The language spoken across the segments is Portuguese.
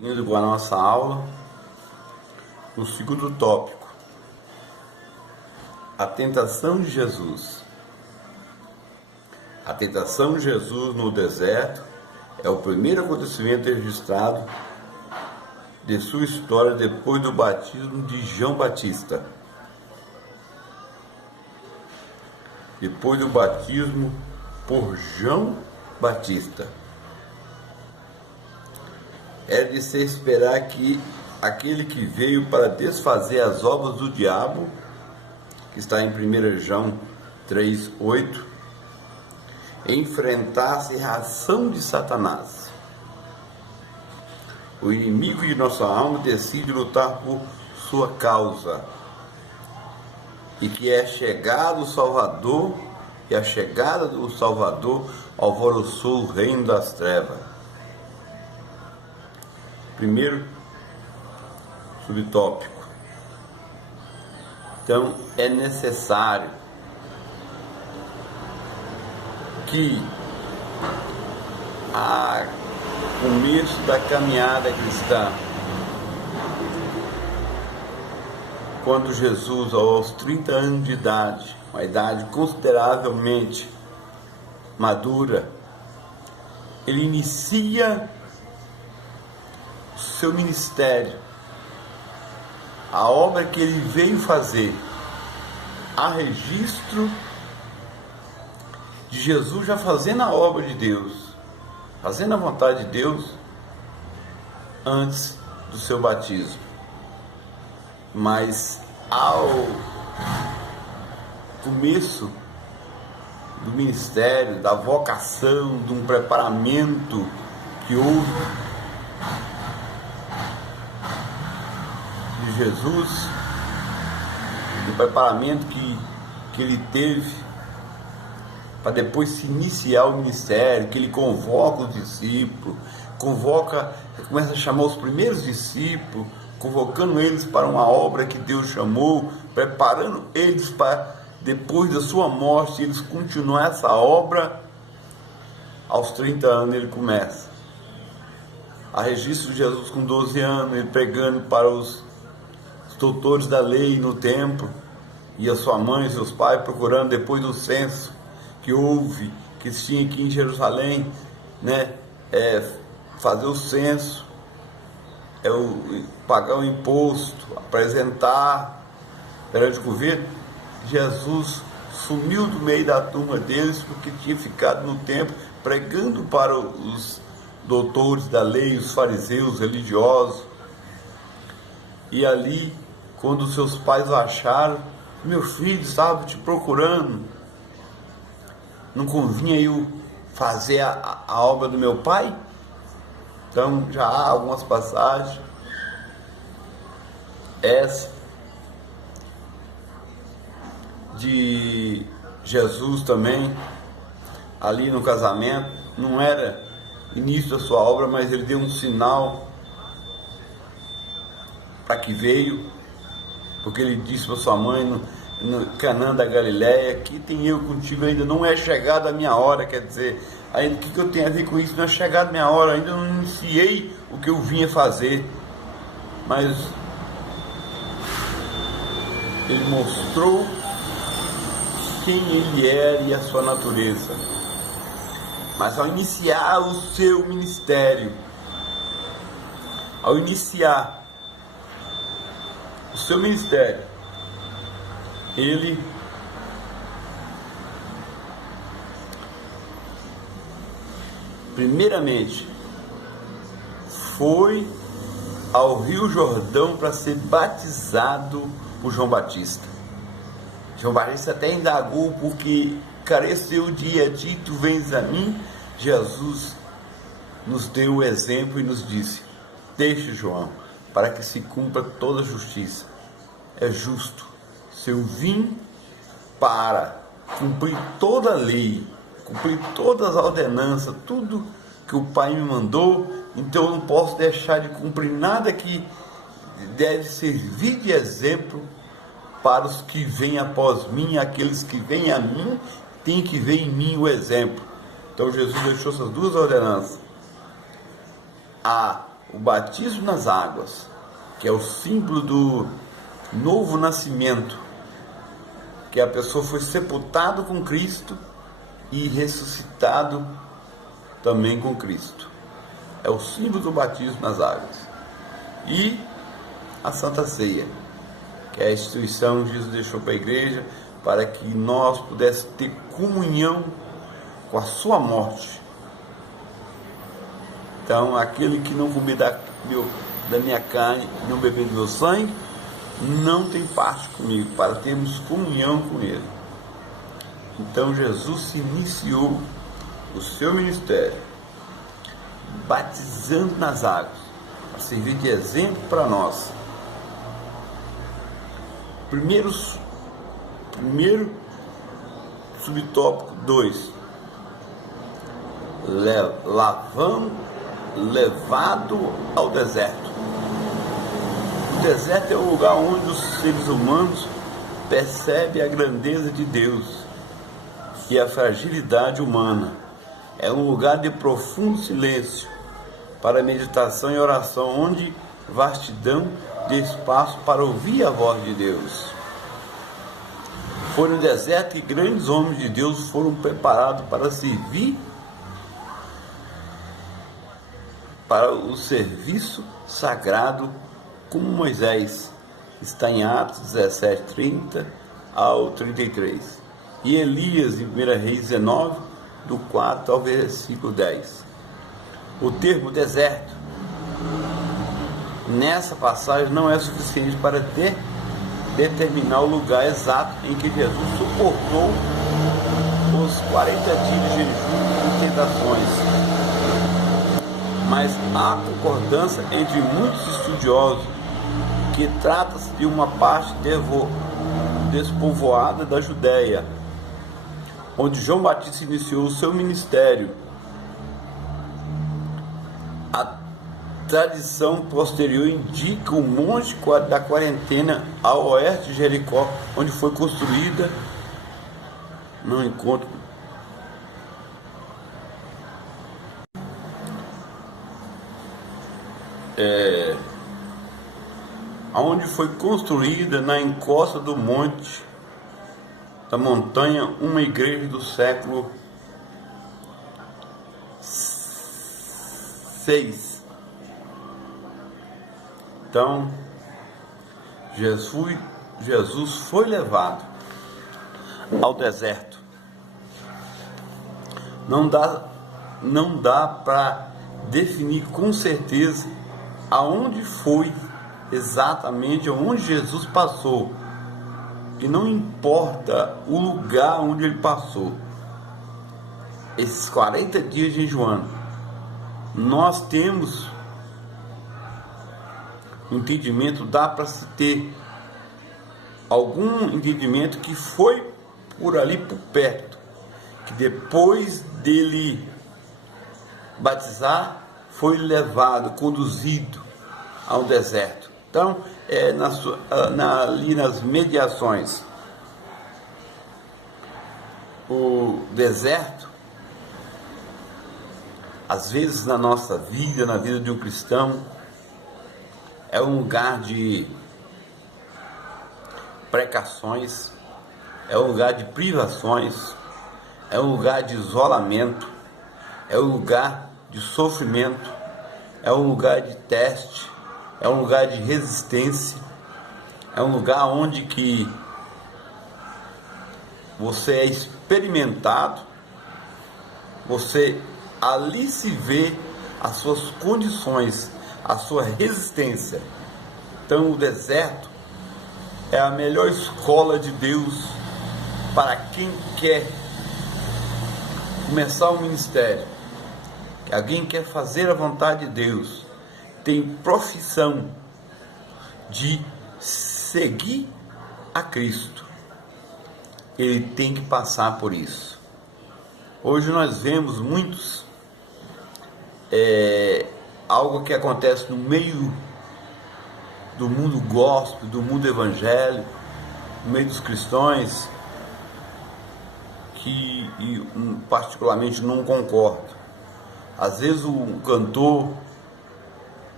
Indo com a nossa aula, o segundo tópico, a tentação de Jesus. A tentação de Jesus no deserto é o primeiro acontecimento registrado de sua história depois do batismo de João Batista. Depois do batismo por João Batista. É de se esperar que aquele que veio para desfazer as obras do diabo, que está em 1 João 3:8, enfrentasse a ação de Satanás. O inimigo de nossa alma decide lutar por sua causa, e que é chegado o Salvador, e a chegada do Salvador alvoroçou o reino das trevas. Primeiro subtópico. Então, é necessário que a começo da caminhada cristã, quando Jesus, aos 30 anos de idade, uma idade consideravelmente madura, ele inicia seu ministério, a obra que ele veio fazer. Há registro de Jesus já fazendo a obra de Deus, fazendo a vontade de Deus antes do seu batismo. Mas ao começo do ministério, da vocação, de um preparamento que houve de Jesus, do preparamento que ele teve para depois se iniciar o ministério, que ele convoca os discípulos, começa a chamar os primeiros discípulos, convocando eles para uma obra que Deus chamou, preparando eles para depois da sua morte eles continuar essa obra. Aos 30 anos ele começa. Há registro de Jesus com 12 anos, ele pregando para os doutores da lei no templo, e a sua mãe e seus pais procurando depois do censo que houve, que tinha aqui em Jerusalém, fazer o censo, pagar o imposto, apresentar perante o governo. Jesus sumiu do meio da turma deles porque tinha ficado no templo pregando para os doutores da lei, os fariseus religiosos. E ali, quando seus pais o acharam, meu filho estava te procurando, não convinha eu fazer a obra do meu pai? Então já há algumas passagens, essa de Jesus também, ali no casamento, não era início da sua obra, mas ele deu um sinal para que veio, porque ele disse para sua mãe no Canaã da Galileia: aqui tem eu contigo, ainda não é chegada a minha hora. Quer dizer, ainda o que eu tenho a ver com isso? Não é chegada a minha hora, ainda não iniciei o que eu vinha fazer, mas ele mostrou quem ele era e a sua natureza. Mas ao iniciar o seu ministério, ele primeiramente foi ao Rio Jordão para ser batizado por João Batista. João Batista até indagou: porque careceu de ti, tu vens a mim? Jesus nos deu o exemplo e nos disse: deixe João, para que se cumpra toda a justiça. É justo, se eu vim para cumprir toda a lei, cumprir todas as ordenanças, tudo que o Pai me mandou, então eu não posso deixar de cumprir nada que deve servir de exemplo para os que vêm após mim. Aqueles que vêm a mim têm que ver em mim o exemplo. Então Jesus deixou essas duas ordenanças: a o batismo nas águas, que é o símbolo do novo nascimento, que a pessoa foi sepultado com Cristo e ressuscitado também com Cristo. É o símbolo do batismo nas águas. E a Santa Ceia, que é a instituição que Jesus deixou para a igreja, para que nós pudéssemos ter comunhão com a sua morte. Então, aquele que não comer da minha carne, não beber do meu sangue, não tem parte comigo, para termos comunhão com Ele. Então, Jesus se iniciou o seu ministério batizando nas águas, para servir de exemplo para nós. Primeiro subtópico 2: levado ao deserto. O deserto é o lugar onde os seres humanos percebem a grandeza de Deus e a fragilidade humana. É um lugar de profundo silêncio para meditação e oração, onde vastidão de espaço para ouvir a voz de Deus. Foi no deserto que grandes homens de Deus foram preparados para servir, para o serviço sagrado, como Moisés. Está em Atos 17, 30 ao 33. E Elias, em 1 Reis 19, do 4 ao versículo 10. O termo deserto, nessa passagem, não é suficiente para determinar o lugar exato em que Jesus suportou os 40 dias de jejum e tentações. Mas há concordância entre muitos estudiosos que trata-se de uma parte despovoada da Judéia, onde João Batista iniciou o seu ministério. A tradição posterior indica o Monte da Quarentena ao oeste de Jericó, onde foi construída no encontro onde foi construída na encosta do monte da montanha uma igreja do século VI. Então, Jesus foi levado ao deserto. Não dá para definir com certeza aonde foi exatamente, onde Jesus passou. E não importa o lugar onde ele passou. Esses 40 dias jejuando, nós temos entendimento, dá para se ter algum entendimento que foi por ali por perto, que depois dele batizar, foi levado, conduzido ao deserto. Então, ali nas mediações, o deserto, às vezes na nossa vida, na vida de um cristão, é um lugar de precações, é um lugar de privações, é um lugar de isolamento, é um lugar de sofrimento, é um lugar de teste, é um lugar de resistência, é um lugar onde que você é experimentado, você ali se vê as suas condições, a sua resistência. Então o deserto é a melhor escola de Deus para quem quer começar um ministério, alguém quer fazer a vontade de Deus, tem profissão de seguir a Cristo, ele tem que passar por isso. Hoje nós vemos muitos algo que acontece no meio do mundo gospel, do mundo evangélico, no meio dos cristãos, que particularmente não concordo. Às vezes o cantor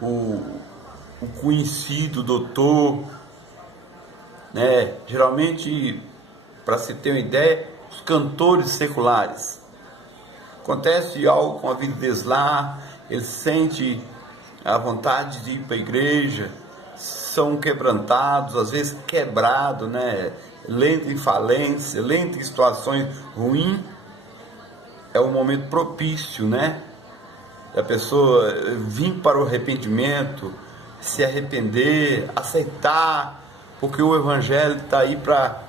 o conhecido doutor, né? Geralmente, para se ter uma ideia, os cantores seculares. Acontece algo com a vida deles lá, eles sentem a vontade de ir para a igreja, são quebrantados, às vezes quebrados, né? Lento em falência, lento em situações ruins. É um momento propício, né? A pessoa vir para o arrependimento, se arrepender, aceitar, porque o Evangelho está aí para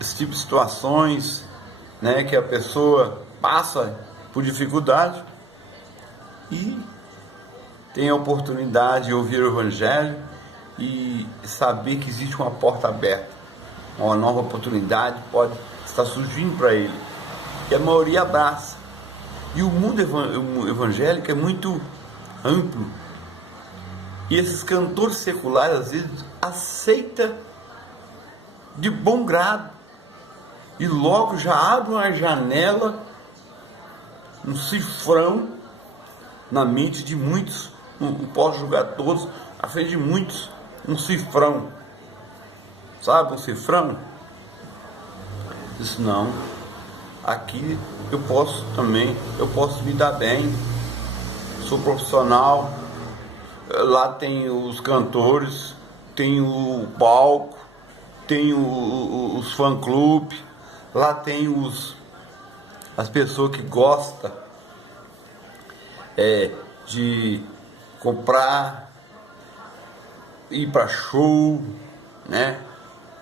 esse tipo de situações, né? Que a pessoa passa por dificuldade e tem a oportunidade de ouvir o Evangelho e saber que existe uma porta aberta, uma nova oportunidade pode estar surgindo para ele, e a maioria abraça. E o mundo evangélico é muito amplo, e esses cantores seculares às vezes aceitam de bom grado e logo já abrem uma janela, um cifrão na mente de muitos. Não posso julgar todos, à frente de muitos, um cifrão, sabe, um cifrão. Diz, não, aqui eu posso me dar bem, sou profissional, lá tem os cantores, tem o palco, tem os fã-clube, lá tem as pessoas que gostam de comprar, ir para show, né?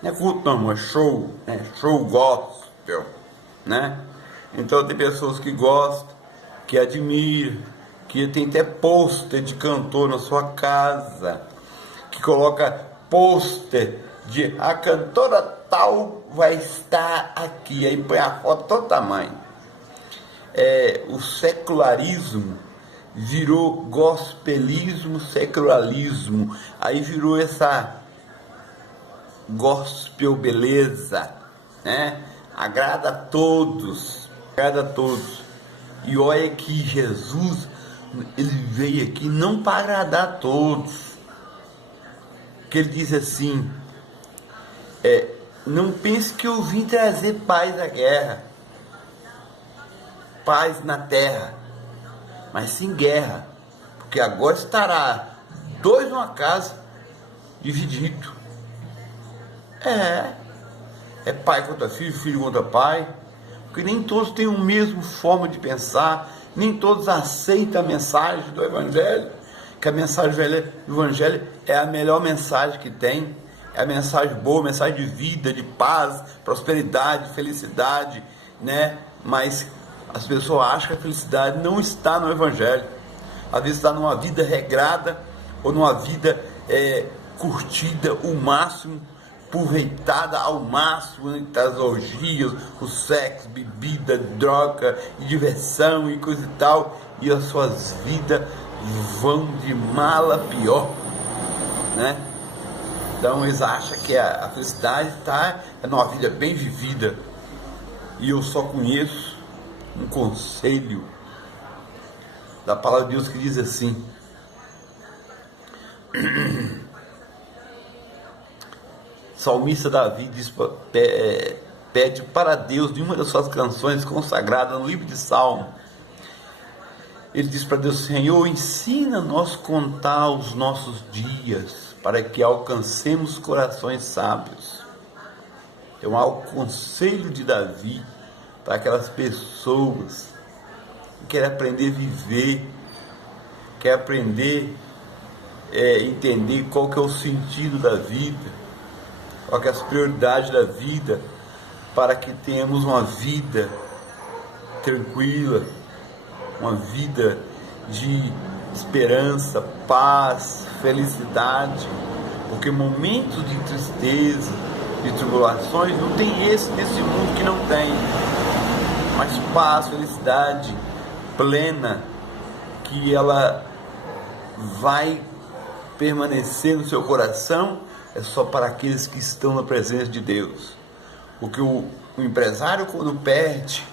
Não é culto não, é show, né? Show gospel, né? Então tem pessoas que gostam, que admiram, que tem até pôster de cantor na sua casa, que coloca pôster de a cantora tal vai estar aqui, aí põe a foto todo tamanho. O secularismo virou gospelismo, secularismo, aí virou essa gospel beleza, né? Agrada a todos, e olha que Jesus, ele veio aqui não para agradar a todos, que ele diz assim, não pense que eu vim trazer paz à guerra, paz na terra, mas sim guerra, porque agora estará dois numa casa dividido. É pai contra filho, filho contra pai, porque nem todos têm a mesma forma de pensar, nem todos aceitam a mensagem do Evangelho, que a mensagem do Evangelho é a melhor mensagem que tem, é a mensagem boa, mensagem de vida, de paz, prosperidade, felicidade, né? Mas as pessoas acham que a felicidade não está no Evangelho, às vezes está numa vida regrada, ou numa vida curtida o máximo, aproveitada ao máximo, entre as orgias, o sexo, bebida, droga, e diversão e coisa e tal, e as suas vidas vão de mal a pior, né? Então eles acham que a felicidade está numa vida bem vivida, e eu só conheço um conselho da palavra de Deus que diz assim: salmista Davi pede para Deus, de uma das suas canções consagradas no livro de Salmo, ele diz para Deus: Senhor, ensina-nos a contar os nossos dias, para que alcancemos corações sábios. É um conselho de Davi para aquelas pessoas que querem aprender a viver, querem aprender a entender qual que é o sentido da vida, qual que é as prioridades da vida, para que tenhamos uma vida tranquila, uma vida de esperança, paz, felicidade, porque momentos de tristeza, de tribulações, não tem esse nesse mundo que não tem, mas paz, felicidade plena, que ela vai permanecer no seu coração, é só para aqueles que estão na presença de Deus. Porque o empresário, quando perde